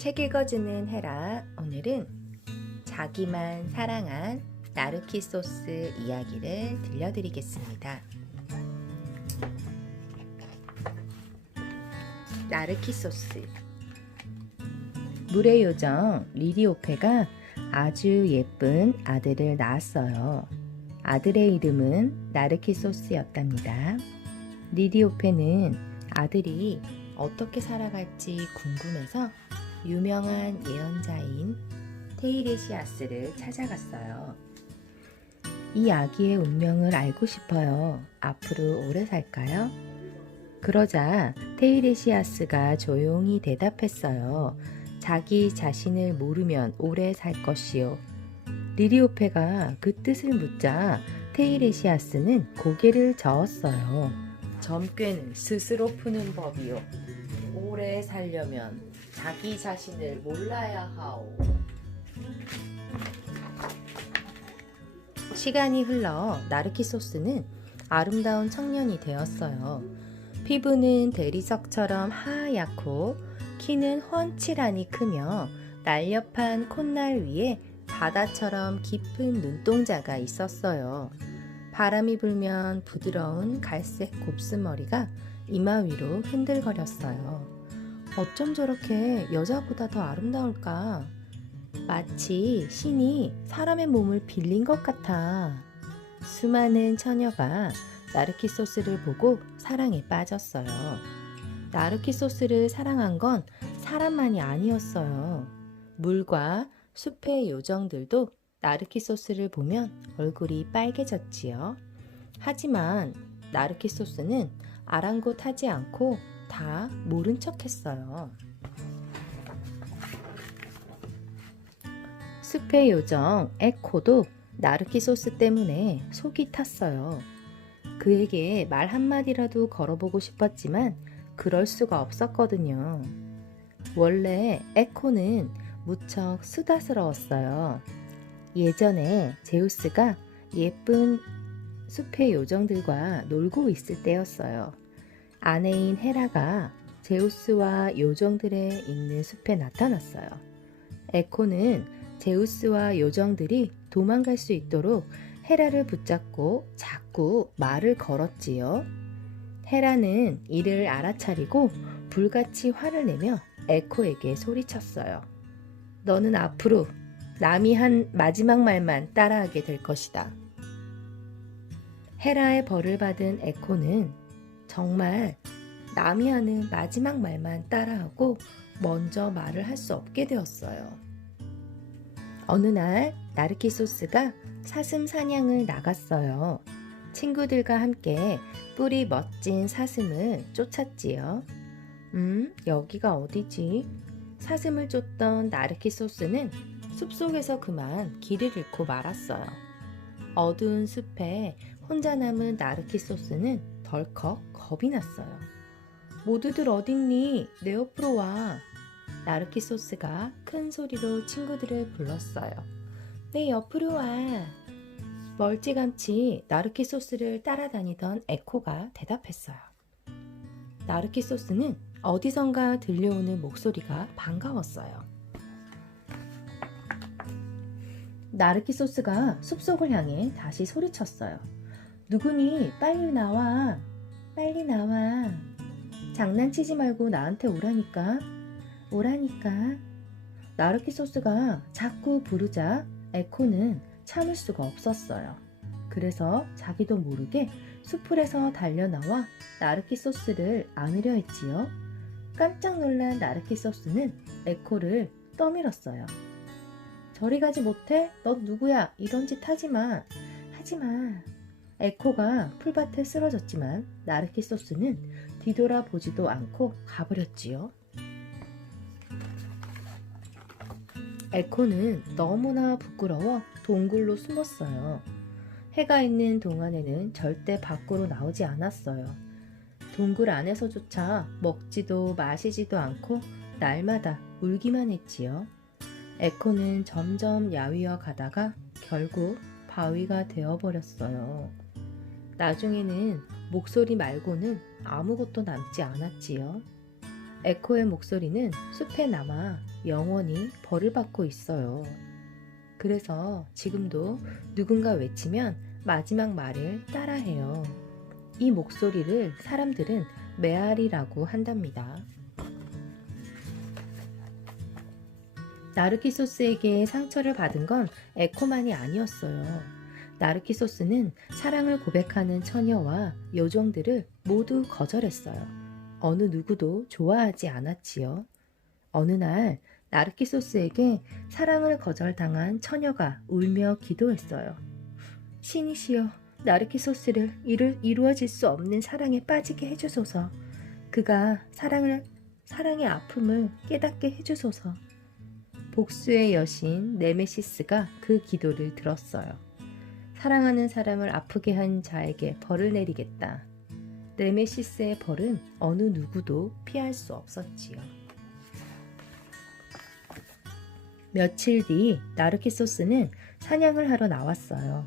책 읽어주는 헤라. 오늘은 자기만 사랑한 나르키소스 이야기를 들려드리겠습니다. 나르키소스. 물의 요정 리디오페가 아주 예쁜 아들을 낳았어요. 아들의 이름은 나르키소스였답니다. 리디오페는 아들이 어떻게 살아갈지 궁금해서 유명한 예언자인 테이레시아스를 찾아갔어요. 이 아기의 운명을 알고 싶어요. 앞으로 오래 살까요? 그러자 테이레시아스가 조용히 대답했어요. 자기 자신을 모르면 오래 살 것이요. 리디오페가 그 뜻을 묻자 테이레시아스는 고개를 저었어요. 점괘는 스스로 푸는 법이요. 오래 살려면 자기 자신을 몰라야 하오. 시간이 흘러 나르키소스는 아름다운 청년이 되었어요. 피부는 대리석처럼 하얗고 키는 훤칠하니 크며 날렵한 콧날 위에 바다처럼 깊은 눈동자가 있었어요. 바람이 불면 부드러운 갈색 곱슬머리가 이마 위로 흔들거렸어요. 어쩜 저렇게 여자보다 더 아름다울까? 마치 신이 사람의 몸을 빌린 것 같아. 수많은 처녀가 나르키소스를 보고 사랑에 빠졌어요. 나르키소스를 사랑한 건 사람만이 아니었어요. 물과 숲의 요정들도 나르키소스를 보면 얼굴이 빨개졌지요. 하지만 나르키소스는 아랑곳하지 않고 다 모른 척했어요. 숲의 요정 에코도 나르키소스 때문에 속이 탔어요. 그에게 말 한마디라도 걸어보고 싶었지만 그럴 수가 없었거든요. 원래 에코는 무척 수다스러웠어요. 예전에 제우스가 예쁜 숲의 요정들과 놀고 있을 때였어요. 아내인 헤라가 제우스와 요정들의 있는 숲에 나타났어요. 에코는 제우스와 요정들이 도망갈 수 있도록 헤라를 붙잡고 자꾸 말을 걸었지요. 헤라는 이를 알아차리고 불같이 화를 내며 에코에게 소리쳤어요. 너는 앞으로 남이 한 마지막 말만 따라하게 될 것이다. 헤라의 벌을 받은 에코는 정말 남이 하는 마지막 말만 따라하고 먼저 말을 할 수 없게 되었어요. 어느 날 나르키소스가 사슴 사냥을 나갔어요. 친구들과 함께 뿔이 멋진 사슴을 쫓았지요. 여기가 어디지? 사슴을 쫓던 나르키소스는 숲속에서 그만 길을 잃고 말았어요. 어두운 숲에 혼자 남은 나르키소스는 덜컥 겁이 났어요. 모두들 어딨니? 내 옆으로 와. 나르키소스가 큰 소리로 친구들을 불렀어요. 내 옆으로 와. 멀찌감치 나르키소스를 따라다니던 에코가 대답했어요. 나르키소스는 어디선가 들려오는 목소리가 반가웠어요. 나르키소스가 숲속을 향해 다시 소리쳤어요. 누구니? 빨리 나와. 빨리 나와. 장난치지 말고 나한테 오라니까. 오라니까. 나르키소스가 자꾸 부르자 에코는 참을 수가 없었어요. 그래서 자기도 모르게 숲풀에서 달려나와 나르키소스를 안으려 했지요. 깜짝 놀란 나르키소스는 에코를 떠밀었어요. 저리 가지 못해? 넌 누구야? 이런 짓 하지마. 하지마. 에코가 풀밭에 쓰러졌지만 나르키소스는 뒤돌아보지도 않고 가버렸지요. 에코는 너무나 부끄러워 동굴로 숨었어요. 해가 있는 동안에는 절대 밖으로 나오지 않았어요. 동굴 안에서조차 먹지도 마시지도 않고 날마다 울기만 했지요. 에코는 점점 야위어 가다가 결국 바위가 되어버렸어요. 나중에는 목소리 말고는 아무것도 남지 않았지요. 에코의 목소리는 숲에 남아 영원히 벌을 받고 있어요. 그래서 지금도 누군가 외치면 마지막 말을 따라해요. 이 목소리를 사람들은 메아리라고 한답니다. 나르키소스에게 상처를 받은 건 에코만이 아니었어요. 나르키소스는 사랑을 고백하는 처녀와 요정들을 모두 거절했어요. 어느 누구도 좋아하지 않았지요. 어느 날 나르키소스에게 사랑을 거절당한 처녀가 울며 기도했어요. 신이시여, 나르키소스를 이루어질 수 없는 사랑에 빠지게 해주소서. 그가 사랑의 아픔을 깨닫게 해주소서. 복수의 여신 네메시스가 그 기도를 들었어요. 사랑하는 사람을 아프게 한 자에게 벌을 내리겠다. 네메시스의 벌은 어느 누구도 피할 수 없었지요. 며칠 뒤 나르키소스는 사냥을 하러 나왔어요.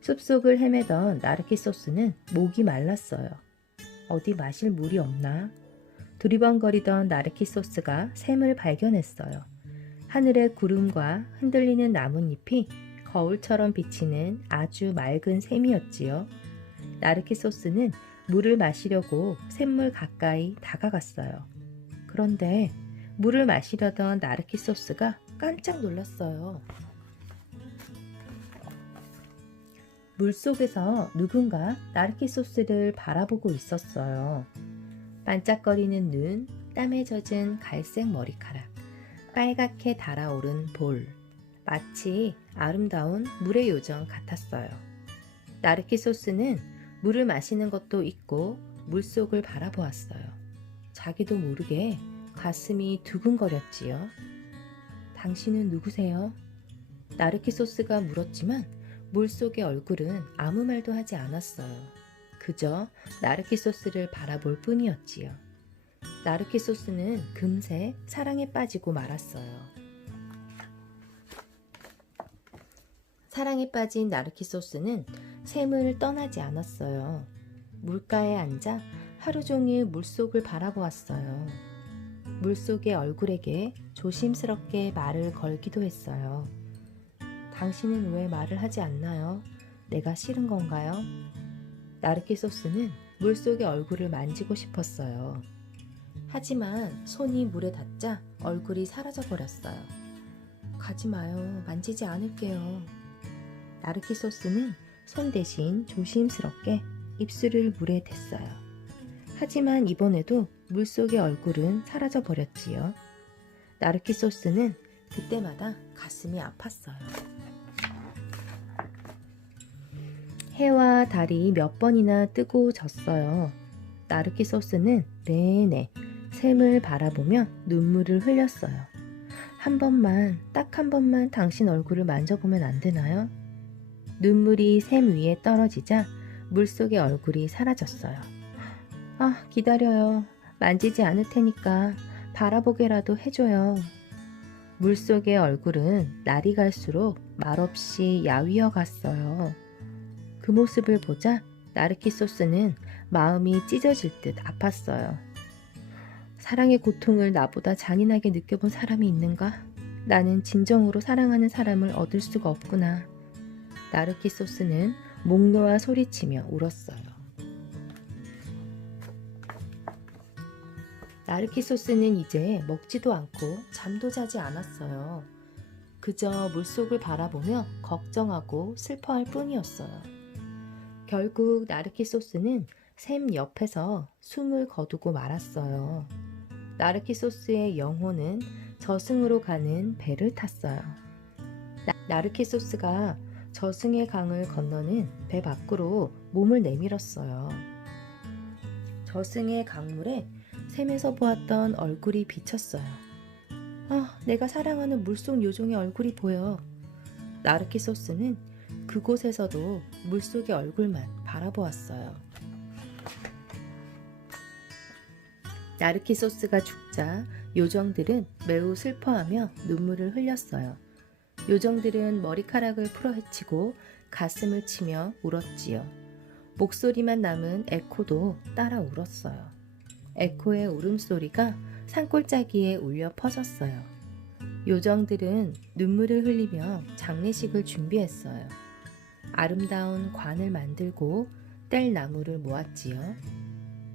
숲속을 헤매던 나르키소스는 목이 말랐어요. 어디 마실 물이 없나? 두리번거리던 나르키소스가 샘을 발견했어요. 하늘의 구름과 흔들리는 나뭇잎이 거울처럼 비치는 아주 맑은 샘이었지요. 나르키소스는 물을 마시려고 샘물 가까이 다가갔어요. 그런데 물을 마시려던 나르키소스가 깜짝 놀랐어요. 물속에서 누군가 나르키소스를 바라보고 있었어요. 반짝거리는 눈, 땀에 젖은 갈색 머리카락, 빨갛게 달아오른 볼, 마치 아름다운 물의 요정 같았어요. 나르키소스는 물을 마시는 것도 잊고 물속을 바라보았어요. 자기도 모르게 가슴이 두근거렸지요. 당신은 누구세요? 나르키소스가 물었지만 물속의 얼굴은 아무 말도 하지 않았어요. 그저 나르키소스를 바라볼 뿐이었지요. 나르키소스는 금세 사랑에 빠지고 말았어요. 사랑에 빠진 나르키소스는 샘을 떠나지 않았어요. 물가에 앉아 하루 종일 물속을 바라보았어요. 물속의 얼굴에게 조심스럽게 말을 걸기도 했어요. 당신은 왜 말을 하지 않나요? 내가 싫은 건가요? 나르키소스는 물속의 얼굴을 만지고 싶었어요. 하지만 손이 물에 닿자 얼굴이 사라져버렸어요. 가지 마요. 만지지 않을게요. 나르키소스는 손 대신 조심스럽게 입술을 물에 댔어요. 하지만 이번에도 물속의 얼굴은 사라져버렸지요. 나르키소스는 그때마다 가슴이 아팠어요. 해와 달이 몇 번이나 뜨고 졌어요. 나르키소스는 내내 샘을 바라보며 눈물을 흘렸어요. 한 번만, 딱 한 번만 당신 얼굴을 만져보면 안 되나요? 눈물이 샘 위에 떨어지자 물속의 얼굴이 사라졌어요. 아, 기다려요. 만지지 않을 테니까 바라보게라도 해줘요. 물속의 얼굴은 날이 갈수록 말없이 야위어 갔어요. 그 모습을 보자 나르키소스는 마음이 찢어질 듯 아팠어요. 사랑의 고통을 나보다 잔인하게 느껴본 사람이 있는가? 나는 진정으로 사랑하는 사람을 얻을 수가 없구나. 나르키소스는 목 놓아 소리치며 울었어요. 나르키소스는 이제 먹지도 않고 잠도 자지 않았어요. 그저 물속을 바라보며 걱정하고 슬퍼할 뿐이었어요. 결국 나르키소스는 샘 옆에서 숨을 거두고 말았어요. 나르키소스의 영혼은 저승으로 가는 배를 탔어요. 나르키소스가 저승의 강을 건너는 배 밖으로 몸을 내밀었어요. 저승의 강물에 샘에서 보았던 얼굴이 비쳤어요. 아, 내가 사랑하는 물속 요정의 얼굴이 보여. 나르키소스는 그곳에서도 물속의 얼굴만 바라보았어요. 나르키소스가 죽자 요정들은 매우 슬퍼하며 눈물을 흘렸어요. 요정들은 머리카락을 풀어헤치고 가슴을 치며 울었지요. 목소리만 남은 에코도 따라 울었어요. 에코의 울음소리가 산골짜기에 울려 퍼졌어요. 요정들은 눈물을 흘리며 장례식을 준비했어요. 아름다운 관을 만들고 뗄 나무를 모았지요.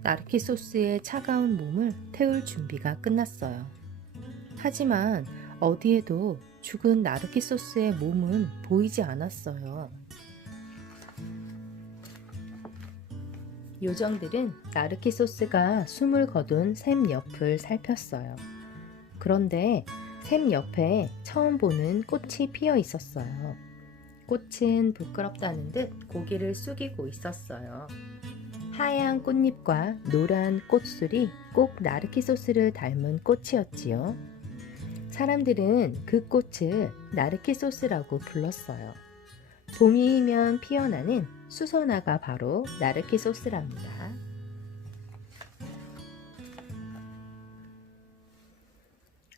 나르키소스의 차가운 몸을 태울 준비가 끝났어요. 하지만 어디에도 죽은 나르키소스의 몸은 보이지 않았어요. 요정들은 나르키소스가 숨을 거둔 샘 옆을 살폈어요. 그런데 샘 옆에 처음 보는 꽃이 피어 있었어요. 꽃은 부끄럽다는 듯 고개를 숙이고 있었어요. 하얀 꽃잎과 노란 꽃술이 꼭 나르키소스를 닮은 꽃이었지요. 사람들은 그 꽃을 나르키소스라고 불렀어요. 봄이면 피어나는 수선화가 바로 나르키소스랍니다.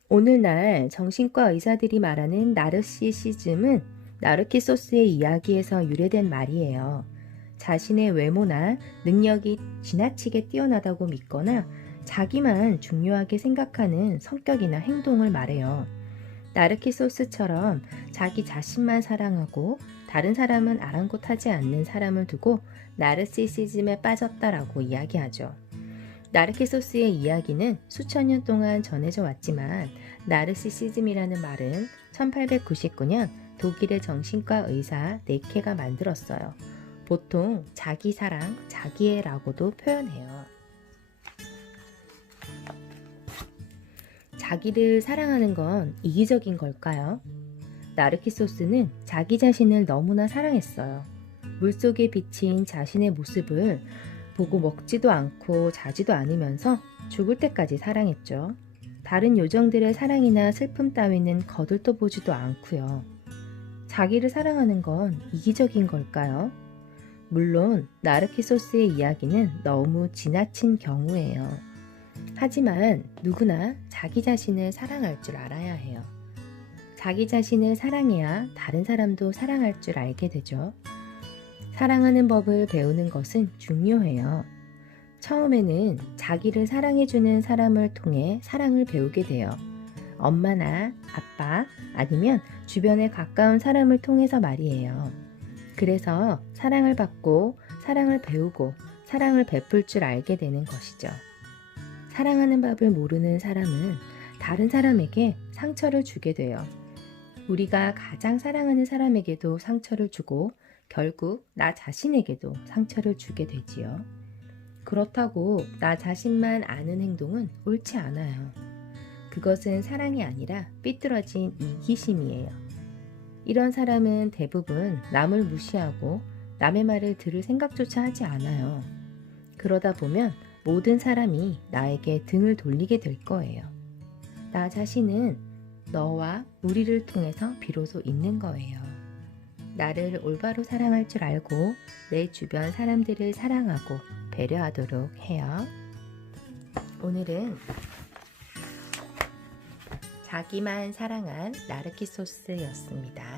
오늘날 정신과 의사들이 말하는 나르시시즘은 나르키소스의 이야기에서 유래된 말이에요. 자신의 외모나 능력이 지나치게 뛰어나다고 믿거나 자기만 중요하게 생각하는 성격이나 행동을 말해요. 나르키소스처럼 자기 자신만 사랑하고 다른 사람은 아랑곳하지 않는 사람을 두고 나르시시즘에 빠졌다라고 이야기하죠. 나르키소스의 이야기는 수천 년 동안 전해져 왔지만 나르시시즘이라는 말은 1899년 독일의 정신과 의사 네케가 만들었어요. 보통 자기 사랑, 자기애라고도 표현해요. 자기를 사랑하는 건 이기적인 걸까요? 나르키소스는 자기 자신을 너무나 사랑했어요. 물속에 비친 자신의 모습을 보고 먹지도 않고 자지도 않으면서 죽을 때까지 사랑했죠. 다른 요정들의 사랑이나 슬픔 따위는 거들떠 보지도 않고요. 자기를 사랑하는 건 이기적인 걸까요? 물론 나르키소스의 이야기는 너무 지나친 경우예요. 하지만 누구나 자기 자신을 사랑할 줄 알아야 해요. 자기 자신을 사랑해야 다른 사람도 사랑할 줄 알게 되죠. 사랑하는 법을 배우는 것은 중요해요. 처음에는 자기를 사랑해주는 사람을 통해 사랑을 배우게 돼요. 엄마나 아빠 아니면 주변에 가까운 사람을 통해서 말이에요. 그래서 사랑을 받고 사랑을 배우고 사랑을 베풀 줄 알게 되는 것이죠. 사랑하는 법을 모르는 사람은 다른 사람에게 상처를 주게 돼요. 우리가 가장 사랑하는 사람에게도 상처를 주고 결국 나 자신에게도 상처를 주게 되지요. 그렇다고 나 자신만 아는 행동은 옳지 않아요. 그것은 사랑이 아니라 삐뚤어진 이기심이에요. 이런 사람은 대부분 남을 무시하고 남의 말을 들을 생각조차 하지 않아요. 그러다 보면 모든 사람이 나에게 등을 돌리게 될 거예요. 나 자신은 너와 우리를 통해서 비로소 있는 거예요. 나를 올바로 사랑할 줄 알고 내 주변 사람들을 사랑하고 배려하도록 해요. 오늘은 자기만 사랑한 나르키소스였습니다.